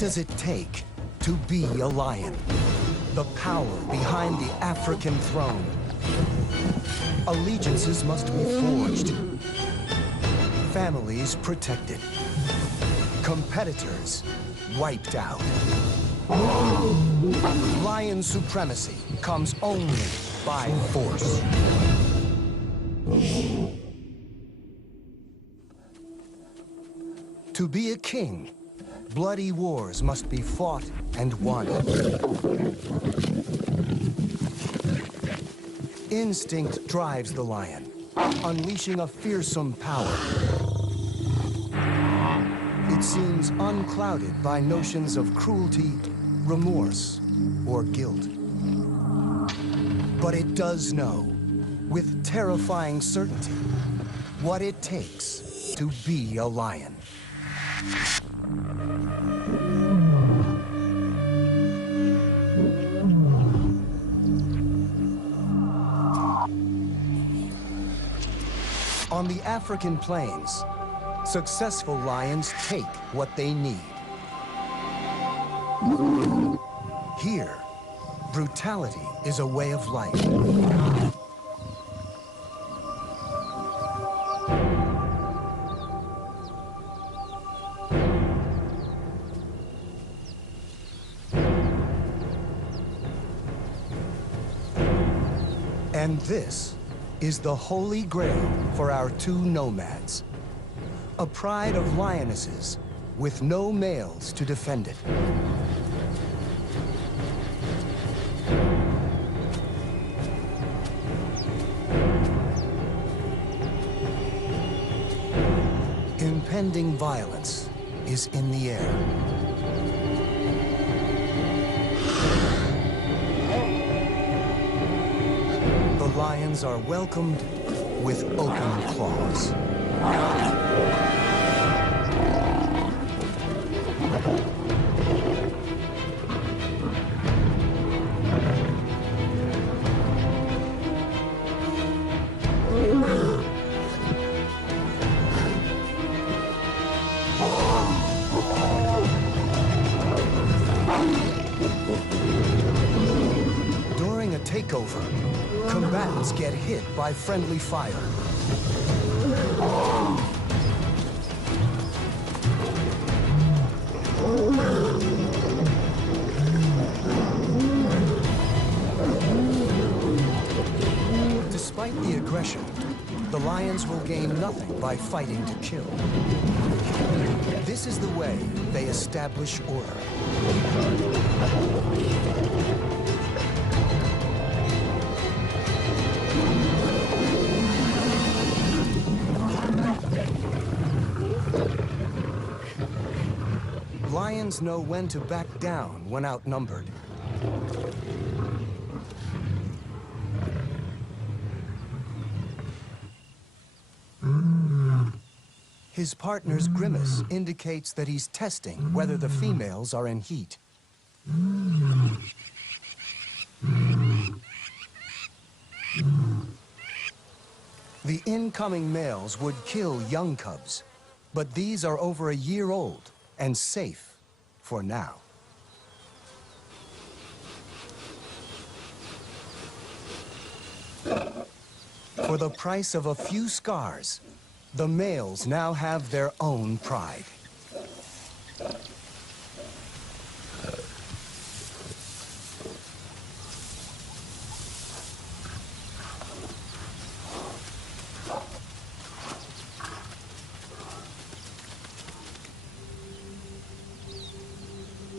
does it take to be a lion? The power behind the African throne. Allegiances must be forged. Families protected. Competitors wiped out. Lion supremacy comes only by force. To be a king, bloody wars must be fought and won. Instinct drives the lion, unleashing a fearsome power. It seems unclouded by notions of cruelty, remorse, or guilt. But it does know, with terrifying certainty, what it takes to be a lion. On the African plains, successful lions take what they need. Here, brutality is a way of life. And this is the holy grail for our two nomads. A pride of lionesses with no males to defend it. Impending violence is in the air. The lions are welcomed with open claws. During a takeover, combatants get hit by friendly fire. Despite the aggression, the lions will gain nothing by fighting to kill. This is the way they establish order. Lions know when to back down when outnumbered. His partner's grimace indicates that he's testing whether the females are in heat. The incoming males would kill young cubs, but these are over a year old and safe for now. For the price of a few scars, the males now have their own pride.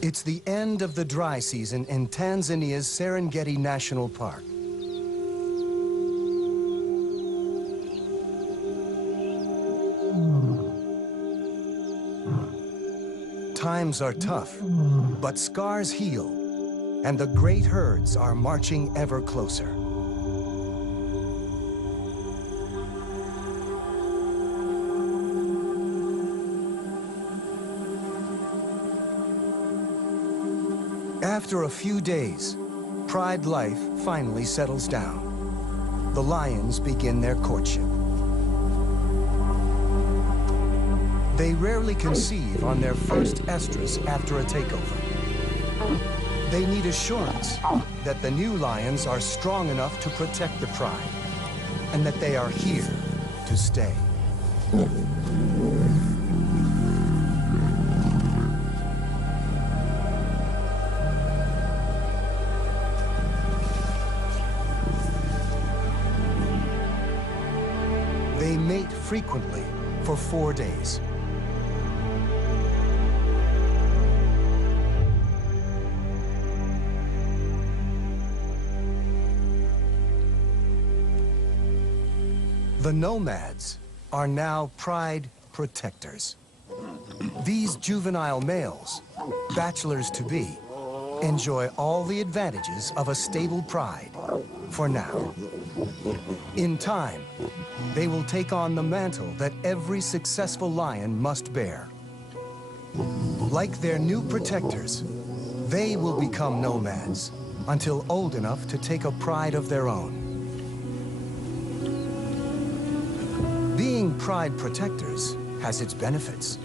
It's the end of the dry season in Tanzania's Serengeti National Park. Times are tough, but scars heal, and the great herds are marching ever closer. After a few days, pride life finally settles down. The lions begin their courtship. They rarely conceive on their first estrus after a takeover. They need assurance that the new lions are strong enough to protect the pride, and that they are here to stay. They mate frequently for 4 days. The nomads are now pride protectors. These juvenile males, bachelors-to-be, enjoy all the advantages of a stable pride, for now. In time, they will take on the mantle that every successful lion must bear. Like their new protectors, they will become nomads until old enough to take a pride of their own. Being pride protectors has its benefits.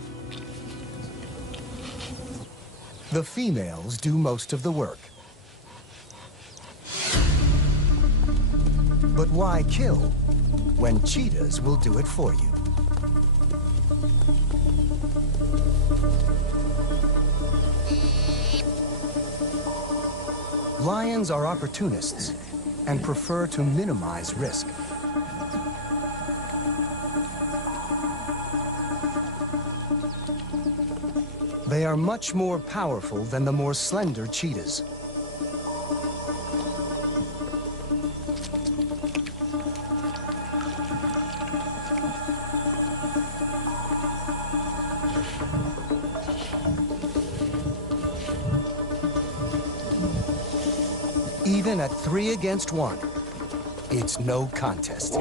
The females do most of the work. But why kill when cheetahs will do it for you? Lions are opportunists and prefer to minimize risk. They are much more powerful than the more slender cheetahs. Even at 3 against 1, it's no contest.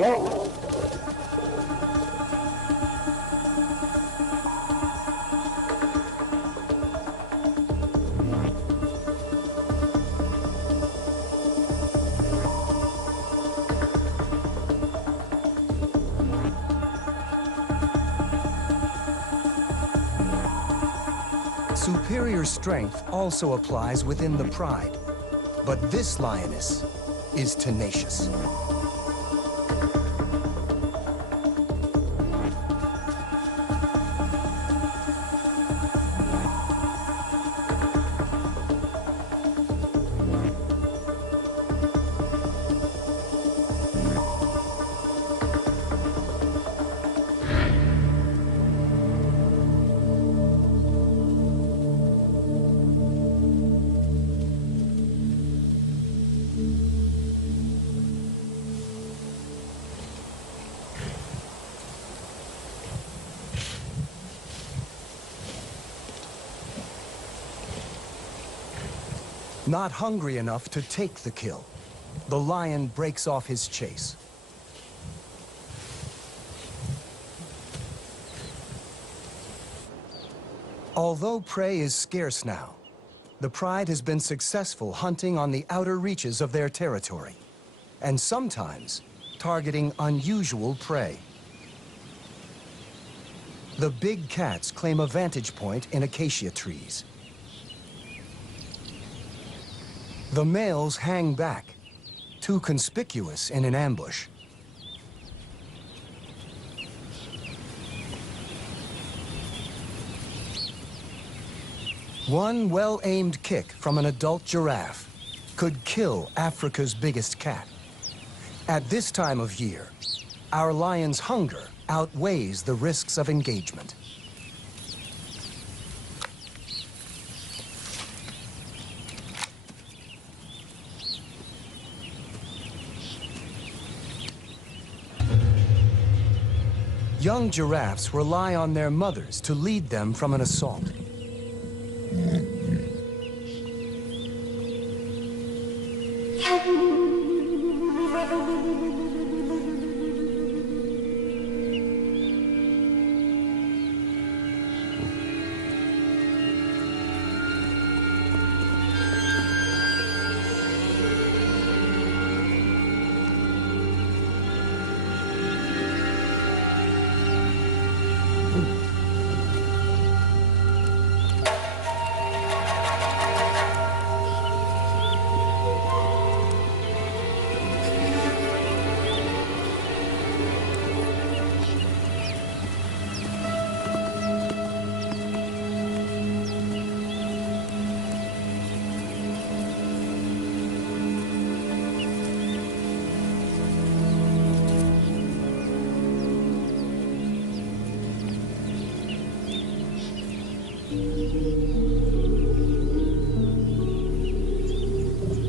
Superior strength also applies within the pride, but this lioness is tenacious. Not hungry enough to take the kill, the lion breaks off his chase. Although prey is scarce now, the pride has been successful hunting on the outer reaches of their territory, and sometimes targeting unusual prey. The big cats claim a vantage point in acacia trees. The males hang back, too conspicuous in an ambush. One well-aimed kick from an adult giraffe could kill Africa's biggest cat. At this time of year, our lion's hunger outweighs the risks of engagement. Young giraffes rely on their mothers to lead them from an assault.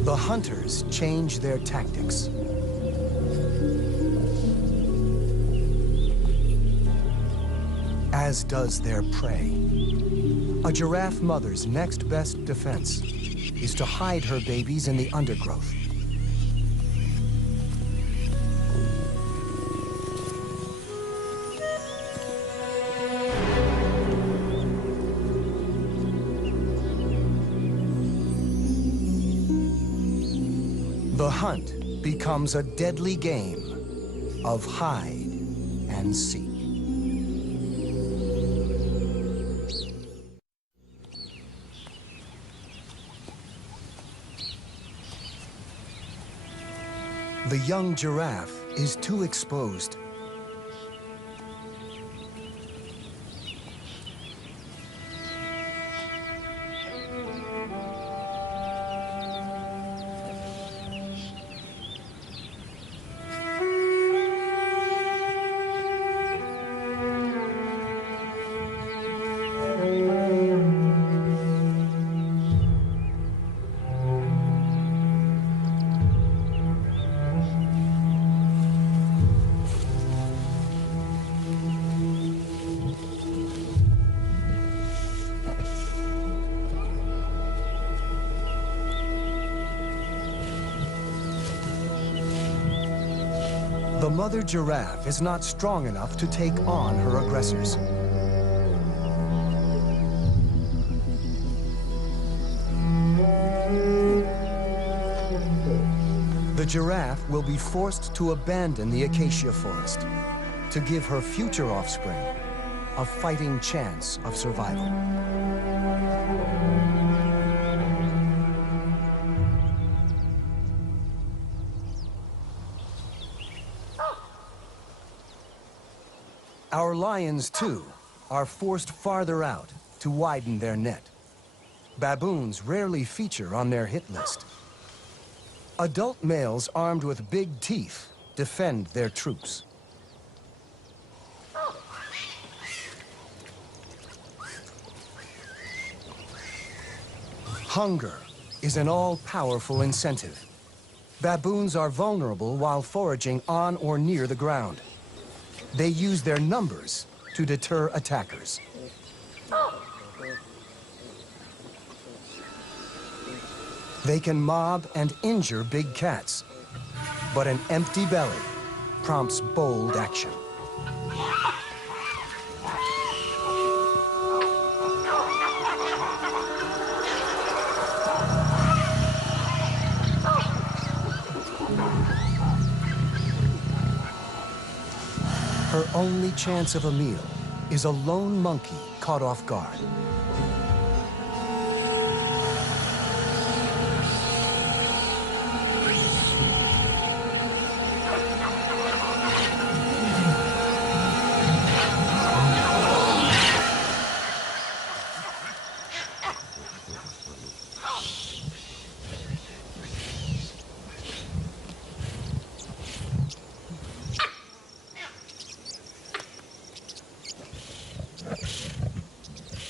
The hunters change their tactics. As does their prey. A giraffe mother's next best defense is to hide her babies in the undergrowth. The hunt becomes a deadly game of hide and seek. The young giraffe is too exposed. The mother giraffe is not strong enough to take on her aggressors. The giraffe will be forced to abandon the acacia forest to give her future offspring a fighting chance of survival. Our lions, too, are forced farther out to widen their net. Baboons rarely feature on their hit list. Adult males armed with big teeth defend their troops. Hunger is an all-powerful incentive. Baboons are vulnerable while foraging on or near the ground. They use their numbers to deter attackers. They can mob and injure big cats, but an empty belly prompts bold action. Her only chance of a meal is a lone monkey caught off guard.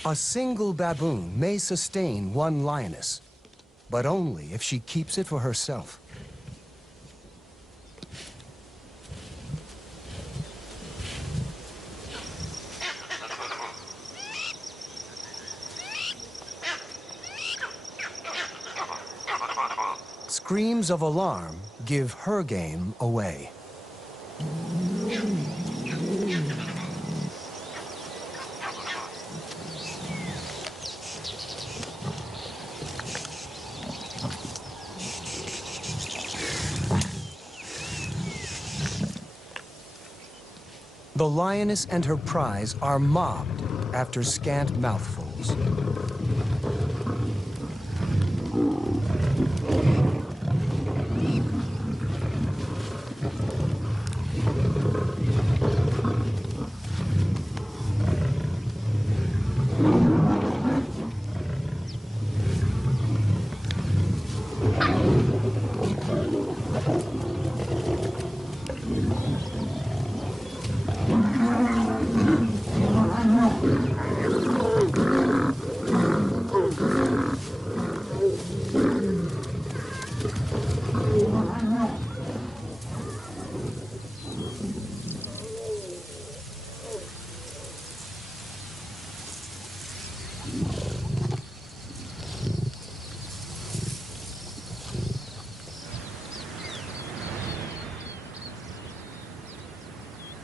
A single baboon may sustain one lioness, but only if she keeps it for herself. Screams of alarm give her game away. The lioness and her prize are mobbed after scant mouthfuls.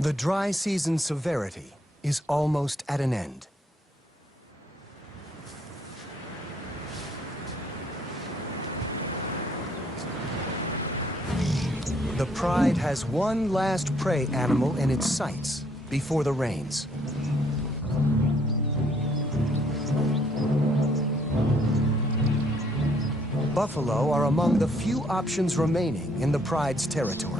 The dry season severity is almost at an end. The pride has one last prey animal in its sights before the rains. Buffalo are among the few options remaining in the pride's territory.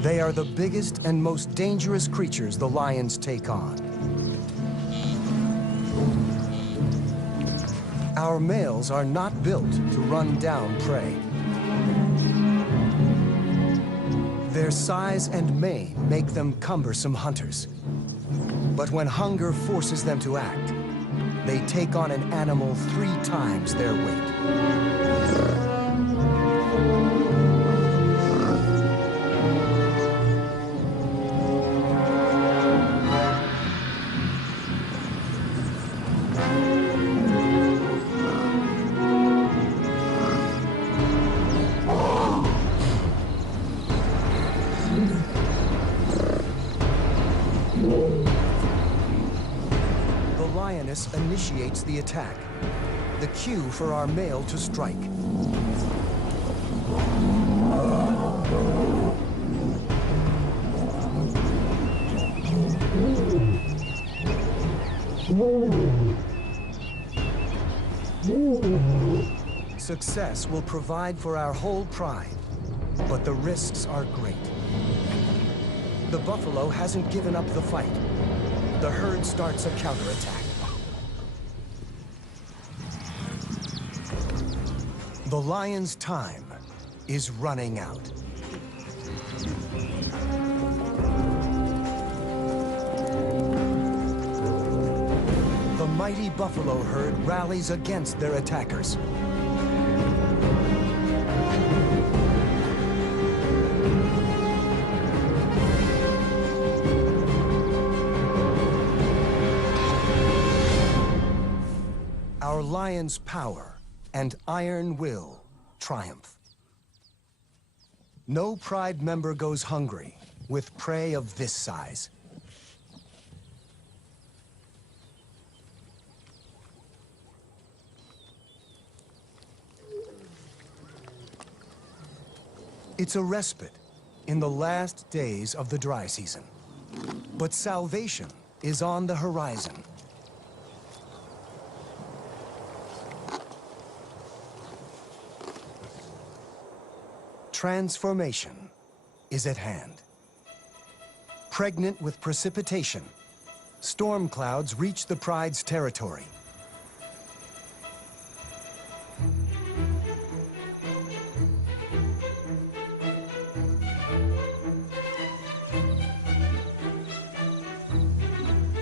They are the biggest and most dangerous creatures the lions take on. Our males are not built to run down prey. Their size and mane make them cumbersome hunters. But when hunger forces them to act, they take on an animal 3 times their weight. Initiates the attack, the cue for our male to strike. Success will provide for our whole pride, but the risks are great. The buffalo hasn't given up the fight. The herd starts a counterattack. The lion's time is running out. The mighty buffalo herd rallies against their attackers. Our lion's power and iron will triumph. No pride member goes hungry with prey of this size. It's a respite in the last days of the dry season. But salvation is on the horizon. Transformation is at hand. Pregnant with precipitation, storm clouds reach the pride's territory.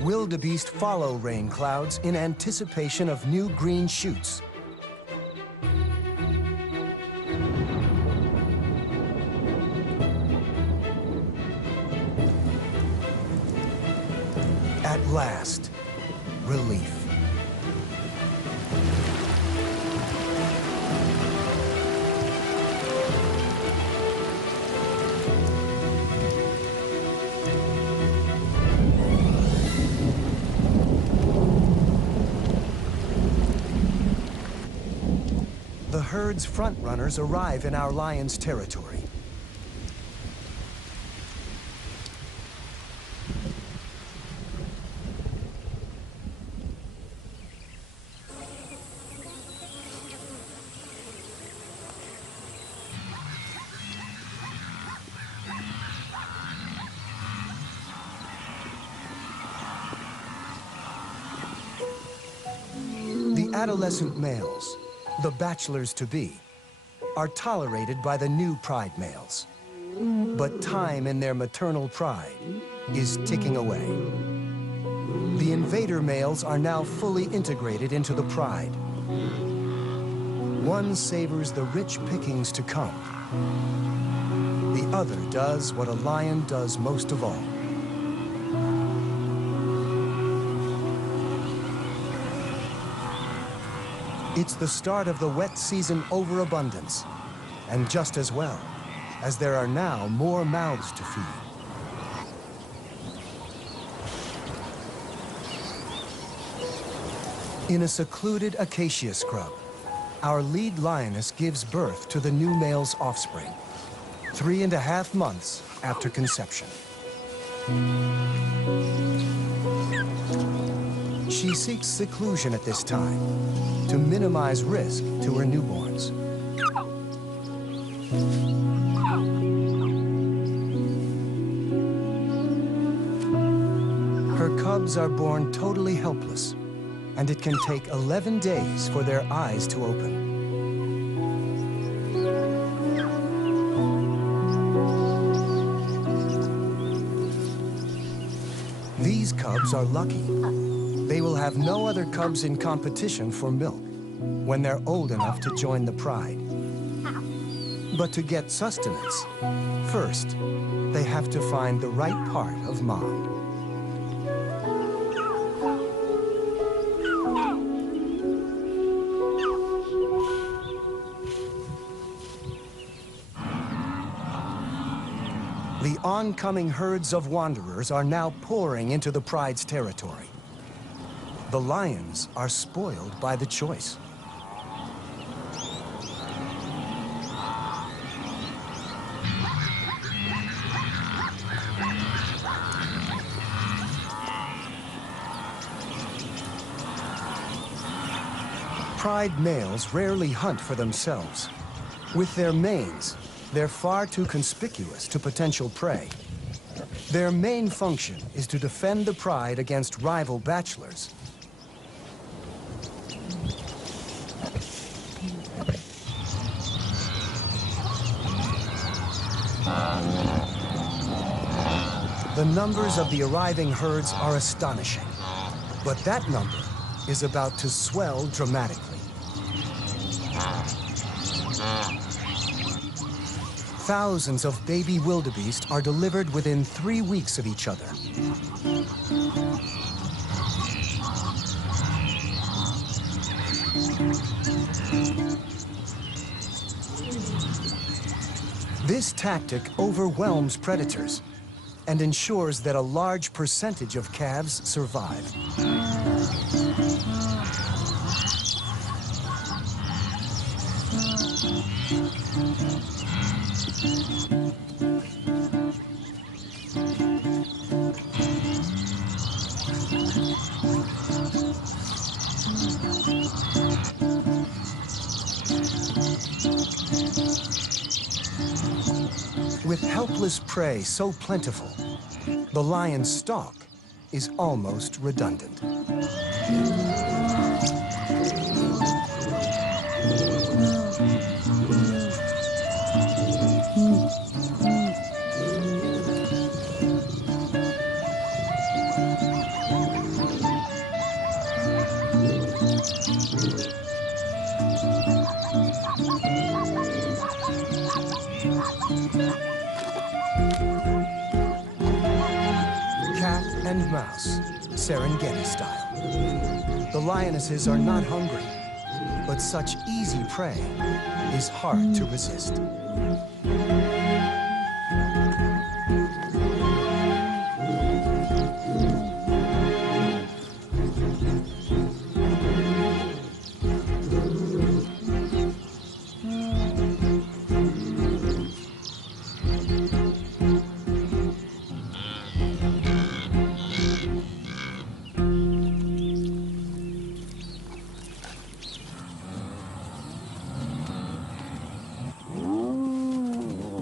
Wildebeest follow rain clouds in anticipation of new green shoots. At last, relief. The herd's frontrunners arrive in our lion's territory. The adolescent males, the bachelors-to-be, are tolerated by the new pride males. But time in their maternal pride is ticking away. The invader males are now fully integrated into the pride. One savors the rich pickings to come. The other does what a lion does most of all. It's the start of the wet season overabundance, and just as well, as there are now more mouths to feed. In a secluded acacia scrub, our lead lioness gives birth to the new male's offspring, 3.5 months after conception. She seeks seclusion at this time to minimize risk to her newborns. Her cubs are born totally helpless, and it can take 11 days for their eyes to open. These cubs are lucky. They will have no other cubs in competition for milk when they're old enough to join the pride. But to get sustenance, first, they have to find the right part of mom. The oncoming herds of wanderers are now pouring into the pride's territory. The lions are spoiled by the choice. Pride males rarely hunt for themselves. With their manes, they're far too conspicuous to potential prey. Their main function is to defend the pride against rival bachelors. The numbers of the arriving herds are astonishing, but that number is about to swell dramatically. Thousands of baby wildebeest are delivered within 3 weeks of each other. This tactic overwhelms predators and ensures that a large percentage of calves survive. With helpless prey so plentiful, the lion's stalk is almost redundant. Cat and mouse, Serengeti style. The lionesses are not hungry, but such easy prey is hard to resist.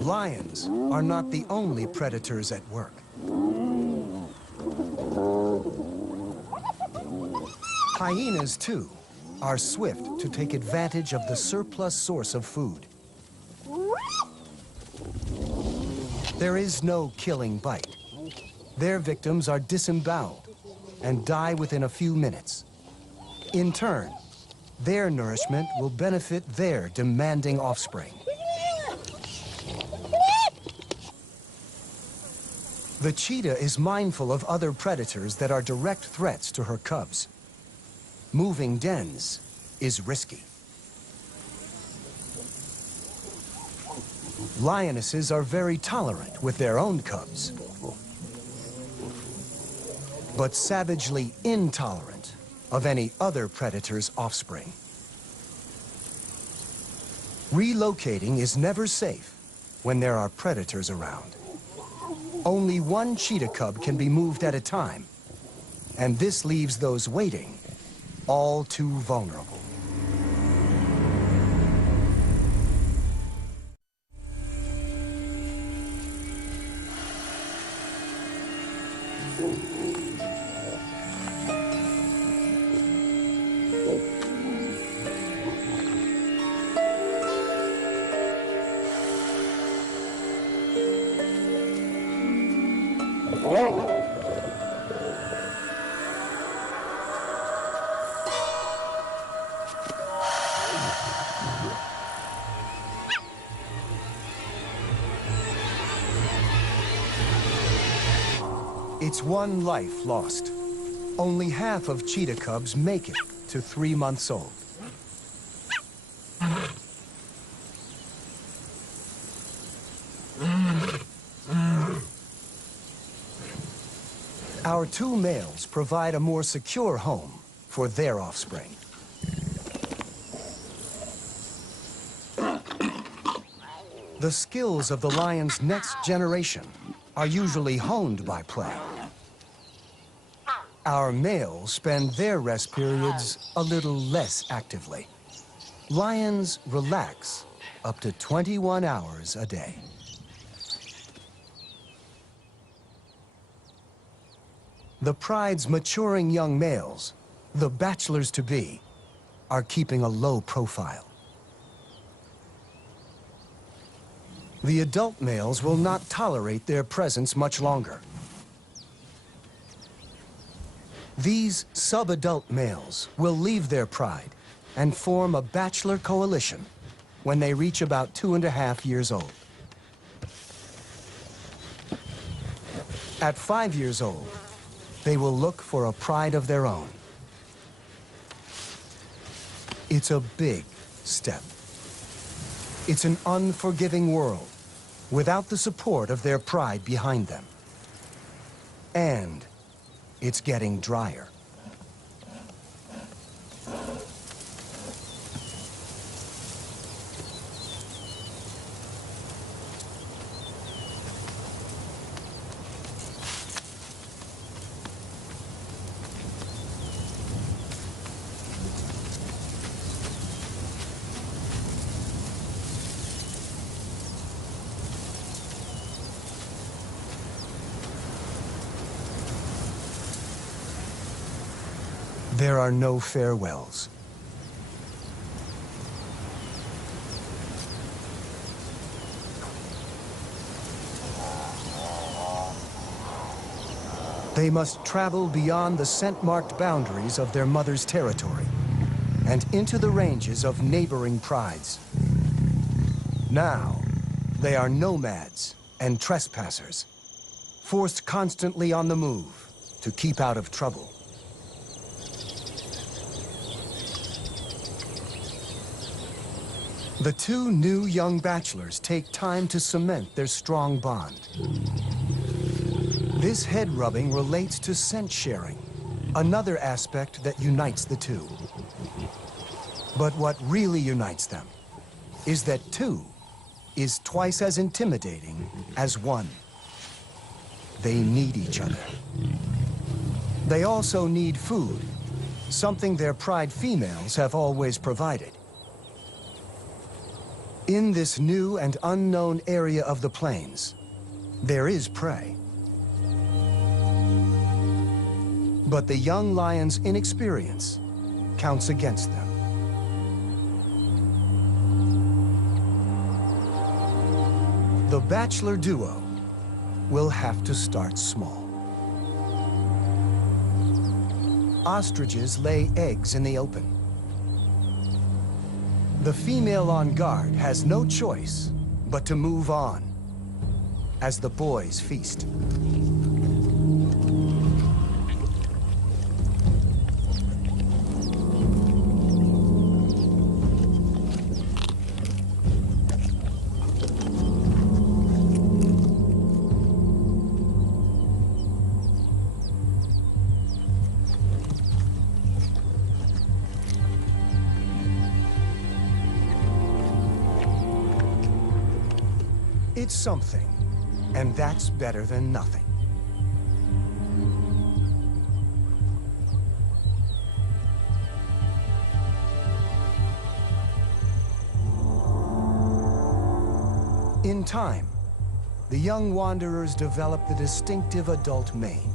Lions are not the only predators at work. Hyenas, too, are swift to take advantage of the surplus source of food. There is no killing bite. Their victims are disemboweled and die within a few minutes. In turn, their nourishment will benefit their demanding offspring. The cheetah is mindful of other predators that are direct threats to her cubs. Moving dens is risky. Lionesses are very tolerant with their own cubs, but savagely intolerant of any other predator's offspring. Relocating is never safe when there are predators around. Only one cheetah cub can be moved at a time, and this leaves those waiting all too vulnerable. It's one life lost. Only half of cheetah cubs make it to 3 months old. Our 2 males provide a more secure home for their offspring. The skills of the lion's next generation are usually honed by play. Our males spend their rest periods a little less actively. Lions relax up to 21 hours a day. The pride's maturing young males, the bachelors-to-be, are keeping a low profile. The adult males will not tolerate their presence much longer. These sub-adult males will leave their pride and form a bachelor coalition when they reach about 2.5 years old. At 5 years old, they will look for a pride of their own. It's a big step. It's an unforgiving world without the support of their pride behind them. And it's getting drier. There are no farewells. They must travel beyond the scent-marked boundaries of their mother's territory and into the ranges of neighboring prides. Now, they are nomads and trespassers, forced constantly on the move to keep out of trouble. The 2 new young bachelors take time to cement their strong bond. This head rubbing relates to scent sharing, another aspect that unites the 2. But what really unites them is that 2 is twice as intimidating as 1. They need each other. They also need food, something their pride females have always provided. In this new and unknown area of the plains, there is prey. But the young lion's inexperience counts against them. The bachelor duo will have to start small. Ostriches lay eggs in the open. The female on guard has no choice but to move on as the boys feast. It's something, and that's better than nothing. In time, the young wanderers develop the distinctive adult mane.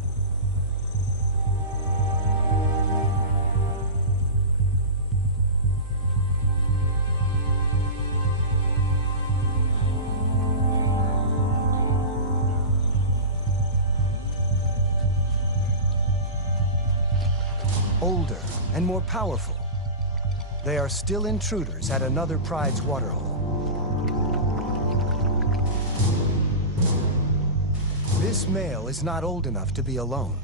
Older and more powerful, they are still intruders at another pride's waterhole. This male is not old enough to be alone.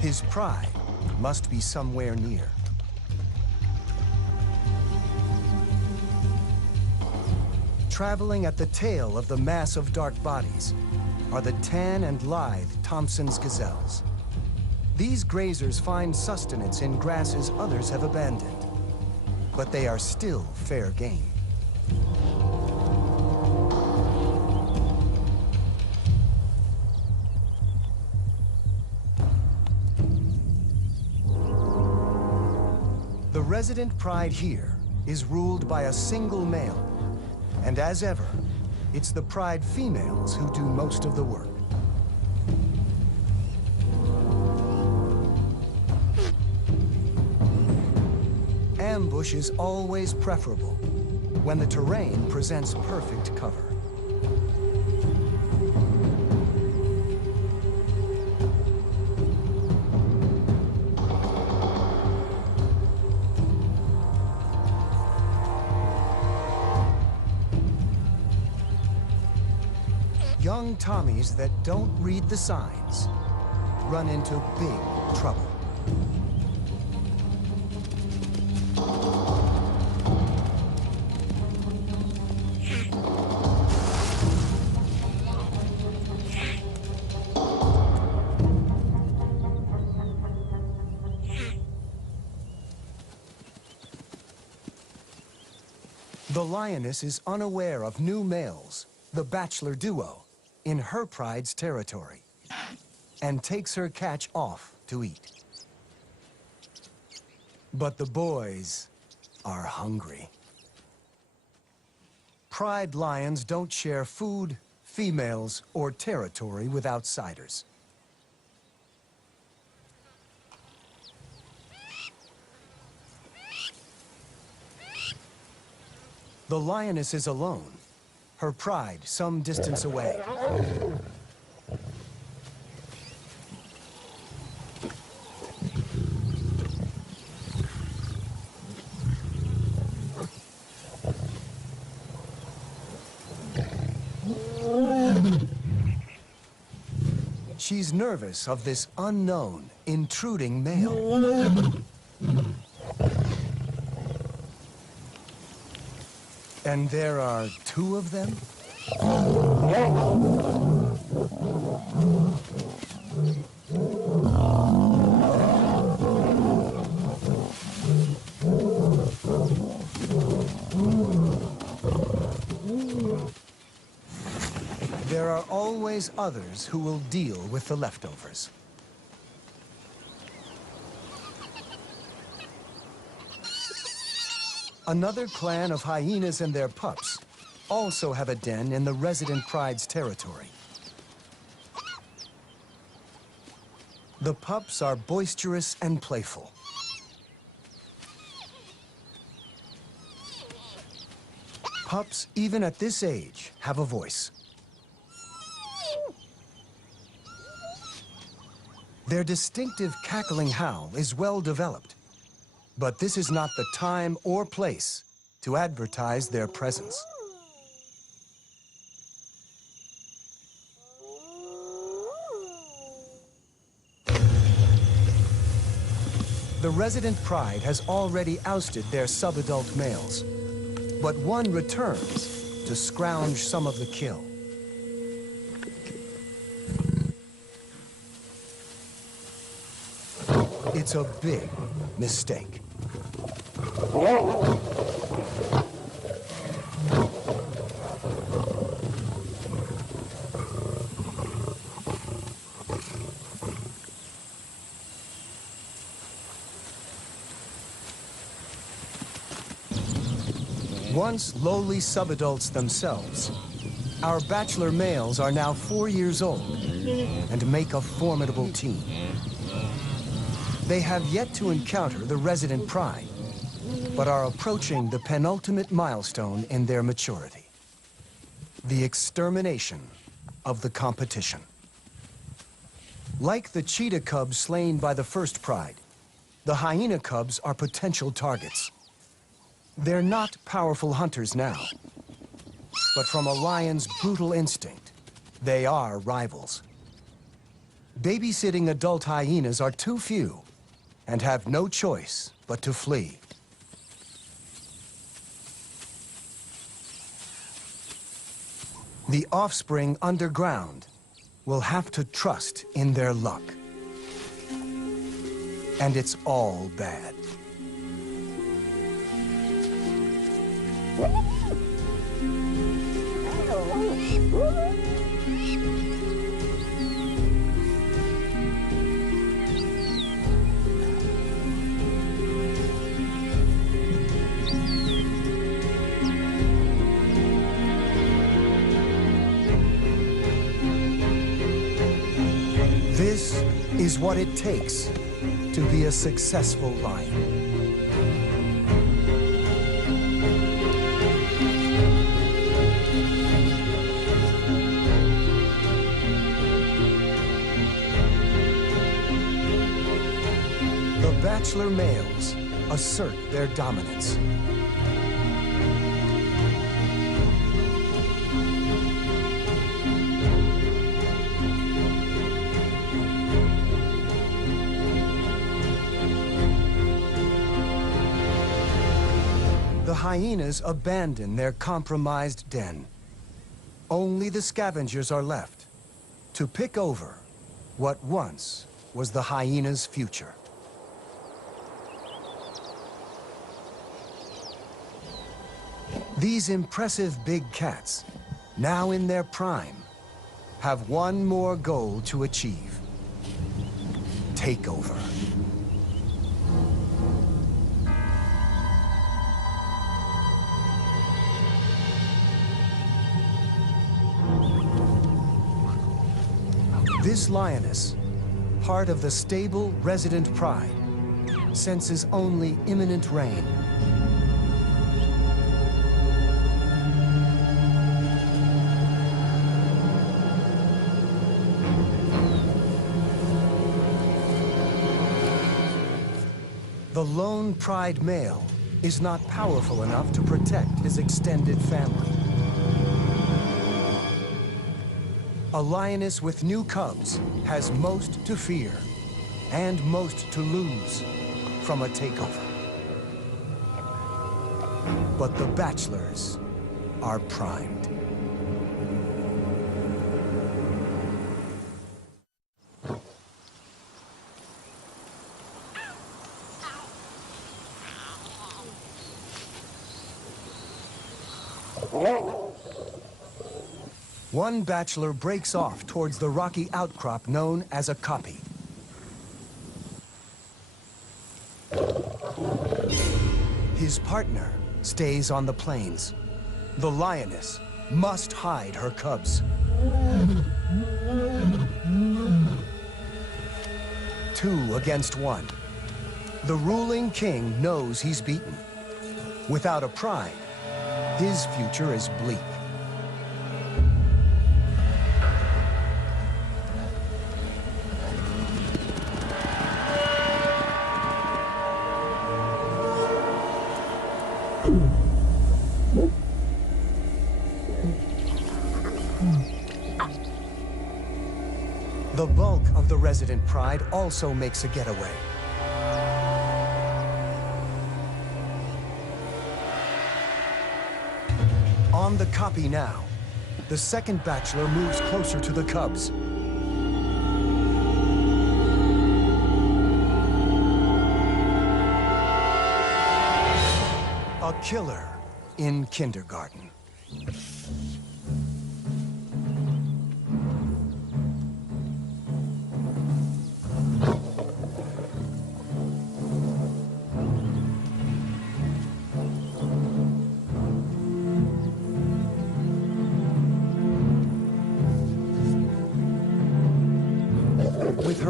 His pride must be somewhere near. Traveling at the tail of the mass of dark bodies are the tan and lithe Thompson's gazelles. These grazers find sustenance in grasses others have abandoned, but they are still fair game. The resident pride here is ruled by a single male, and as ever, it's the pride females who do most of the work. Ambush is always preferable when the terrain presents perfect cover. Young Tommies that don't read the signs run into big trouble. The lioness is unaware of new males, the bachelor duo, in her pride's territory, and takes her catch off to eat. But the boys are hungry. Pride lions don't share food, females, or territory with outsiders. The lioness is alone, her pride some distance away. She's nervous of this unknown, intruding male. And there are two of them? There are always others who will deal with the leftovers. Another clan of hyenas and their pups also have a den in the resident pride's territory. The pups are boisterous and playful. Pups, even at this age, have a voice. Their distinctive cackling howl is well developed. But this is not the time or place to advertise their presence. The resident pride has already ousted their subadult males, but one returns to scrounge some of the kill. It's a big mistake. Once lowly subadults themselves, our bachelor males are now 4 years old and make a formidable team. They have yet to encounter the resident pride, but are approaching the penultimate milestone in their maturity: the extermination of the competition. Like the cheetah cubs slain by the first pride, the hyena cubs are potential targets. They're not powerful hunters now, but from a lion's brutal instinct, they are rivals. Babysitting adult hyenas are too few and have no choice but to flee. The offspring underground will have to trust in their luck. And it's all bad. This is what it takes to be a successful lion. The bachelor males assert their dominance. The hyenas abandon their compromised den. Only the scavengers are left to pick over what once was the hyena's future. These impressive big cats, now in their prime, have one more goal to achieve: takeover. This lioness, part of the stable resident pride, senses only imminent rain. The lone pride male is not powerful enough to protect his extended family. A lioness with new cubs has most to fear and most to lose from a takeover. But the bachelors are primed. One bachelor breaks off towards the rocky outcrop known as a kopje. His partner stays on the plains. The lioness must hide her cubs. 2 against 1. The ruling king knows he's beaten. Without a pride, his future is bleak. The bulk of the resident pride also makes a getaway. On the kopje now, the second bachelor moves closer to the cubs. A killer in kindergarten.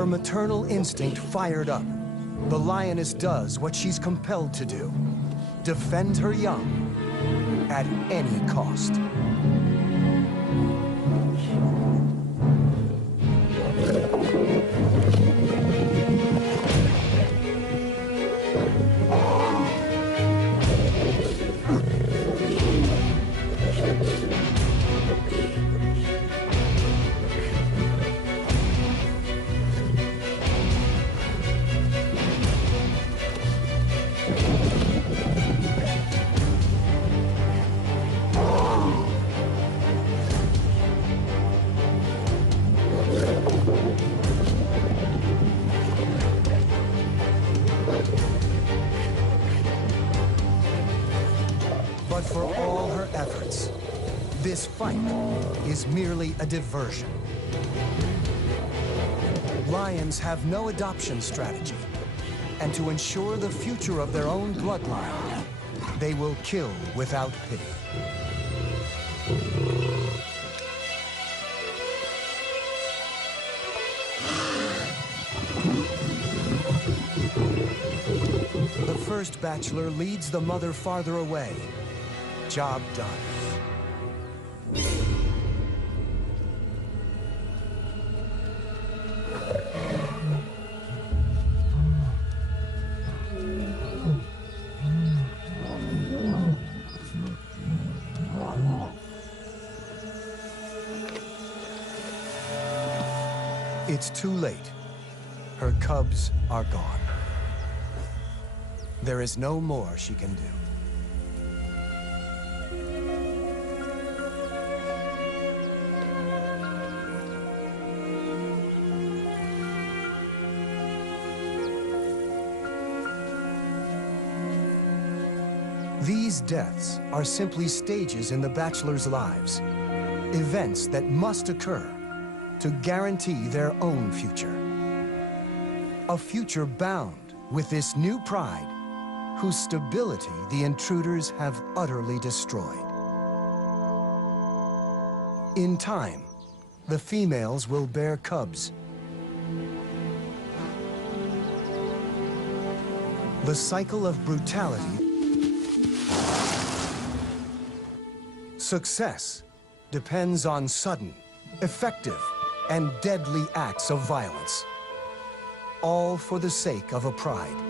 Her maternal instinct fired up, the lioness does what she's compelled to do: defend her young at any cost. But for all her efforts, this fight is merely a diversion. Lions have no adoption strategy, and to ensure the future of their own bloodline, they will kill without pity. The first bachelor leads the mother farther away. Job done. It's too late. Her cubs are gone. There is no more she can do. These deaths are simply stages in the bachelors' lives, events that must occur to guarantee their own future. A future bound with this new pride, whose stability the intruders have utterly destroyed. In time, the females will bear cubs. The cycle of brutality. Success depends on sudden, effective, and deadly acts of violence. All for the sake of a pride.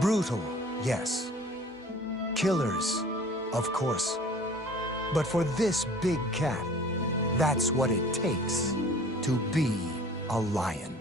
Brutal, yes. Killers, of course. But for this big cat, that's what it takes to be a lion.